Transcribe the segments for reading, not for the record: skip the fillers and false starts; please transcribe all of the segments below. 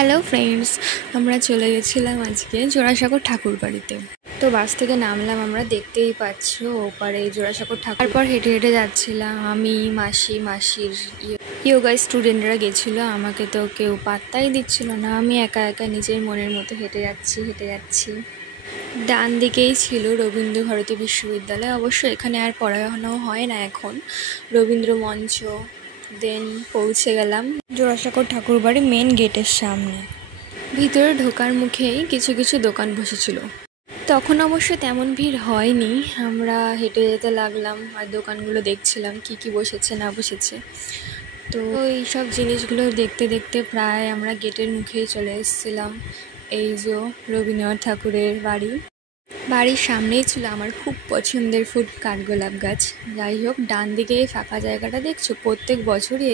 Hello friends, আমরা চলে গেছিলাম আজকে জোড়াসাঁকোর ঠাকুর বাড়িতে। তো বাস থেকে নামলাম, আমরা দেখতেই পাচ্ছ ওপারে জোড়াসাঁকোর ঠাকুর। তারপর হেঁটে হেঁটে যাচ্ছিলাম, আমি মাসির ইয়োগা স্টুডেন্টরা গেছিলো, আমাকে তো কেউ পাত্তাই দিচ্ছিল না। আমি একা একা নিজের মনের মতো হেঁটে যাচ্ছি। ডান দিকেই ছিল রবীন্দ্র ভারতী বিশ্ববিদ্যালয়। অবশ্য এখানে আর পড়ানো হয় না এখন, রবীন্দ্র মঞ্চ। দেন পৌঁছে গেলাম জোড়াসাঁকোর ঠাকুরবাড়ি মেন গেটের সামনে। ভিতরে ঢোকার মুখেই কিছু কিছু দোকান বসেছিল। তখন অবশ্য তেমন ভিড় হয়নি, আমরা হেঁটে যেতে লাগলাম আর দোকানগুলো দেখছিলাম কি কি বসেছে না বসেছে। তো এই সব জিনিসগুলো দেখতে দেখতে প্রায় আমরা গেটের মুখেই চলে এসেছিলাম। এই যে রবীন্দ্রনাথ ঠাকুরের বাড়ির সামনেই ছিল আমার খুব পছন্দের ফুল কাঠগোলাপ গাছ। যাই হোক, ডান দিকে এই ফাঁকা জায়গাটা দেখছো, প্রত্যেক বছরই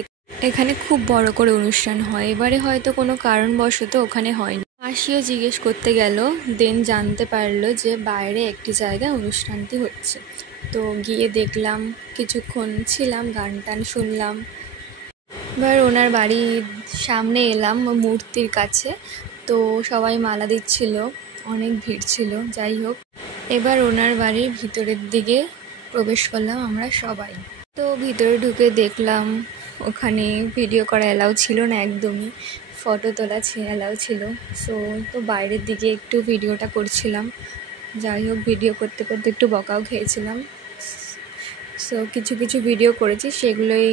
এখানে খুব বড় করে অনুষ্ঠান হয়। এবারে হয়তো কোনো কারণবশত ওখানে হয়নি। মাসিও জিজ্ঞেস করতে গেল, দেন জানতে পারলো যে বাইরে একটি জায়গায় অনুষ্ঠানটি হচ্ছে। তো গিয়ে দেখলাম, কিছুক্ষণ ছিলাম, গান টান শুনলাম। এবার ওনার বাড়ির সামনে এলাম মূর্তির কাছে, তো সবাই মালা দিচ্ছিল, অনেক ভিড় ছিল। যাই হোক, এবার ওনার বাড়ির ভিতরের দিকে প্রবেশ করলাম আমরা সবাই। তো ভিতরে ঢুকে দেখলাম ওখানে ভিডিও করা অ্যালাউ ছিল না একদমই, ফটো তোলা অ্যালাউ ছিল। তো বাইরের দিকে একটু ভিডিওটা করছিলাম। যাই হোক, ভিডিও করতে করতে একটু বকাও খেয়েছিলাম। কিছু কিছু ভিডিও করেছি, সেগুলোই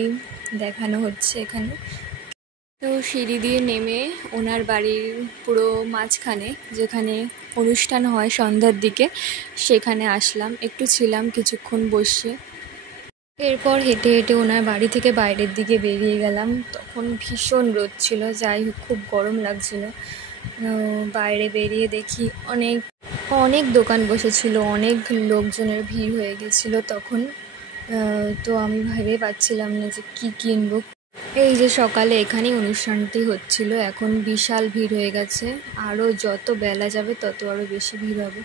দেখানো হচ্ছে এখানে। তো সিঁড়ি দিয়ে নেমে ওনার বাড়ির পুরো মাঝখানে যেখানে অনুষ্ঠান হয় সন্ধ্যার দিকে, সেখানে আসলাম, একটু ছিলাম কিছুক্ষণ বসে। এরপর হেঁটে হেঁটে ওনার বাড়ি থেকে বাইরের দিকে বেরিয়ে গেলাম। তখন ভীষণ রোদ ছিল, যাই হোক খুব গরম লাগছিল। বাইরে বেরিয়ে দেখি অনেক দোকান বসেছিল, অনেক লোকজনের ভিড় হয়ে গেছিলো তখন। তো আমি ভেবে পাচ্ছিলাম না যে কী কিনবো। এই যে সকালে এখানেই অনুষ্ঠানটি হচ্ছিল, এখন বিশাল ভিড় হয়ে গেছে, আরও যত বেলা যাবে তত আরও বেশি ভিড় হবে।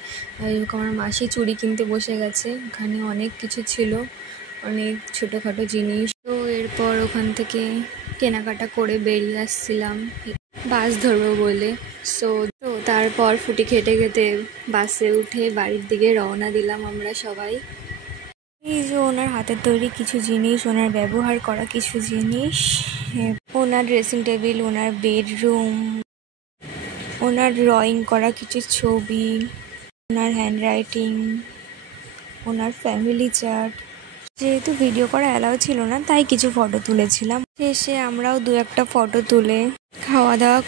আমার মাসি চুড়ি কিনতে বসে গেছে, এখানে অনেক কিছু ছিল, অনেক ছোটোখাটো জিনিস। তো এরপর ওখান থেকে কেনাকাটা করে বেরিয়ে আসছিলাম বাস ধরবো বলে। তো তারপর ফুটি খেতে খেতে বাসে উঠে বাড়ির দিকে রওনা দিলাম আমরা সবাই। এই যে ওনার হাতের তৈরি কিছু জিনিস, ওনার ব্যবহার করা কিছু জিনিস, ওনার ড্রেসিং টেবিল, ওনার বেডরুম, ওনার ড্রয়িং করা কিছু ছবি, ওনার হ্যান্ডরাইটিং, ওনার ফ্যামিলি চার্ট। যেহেতু ভিডিও করা অ্যালাউ ছিল না, তাই কিছু ফটো তুলেছিলাম। শেষে আমরাও দু একটা ফটো তুলে খাওয়া দাওয়া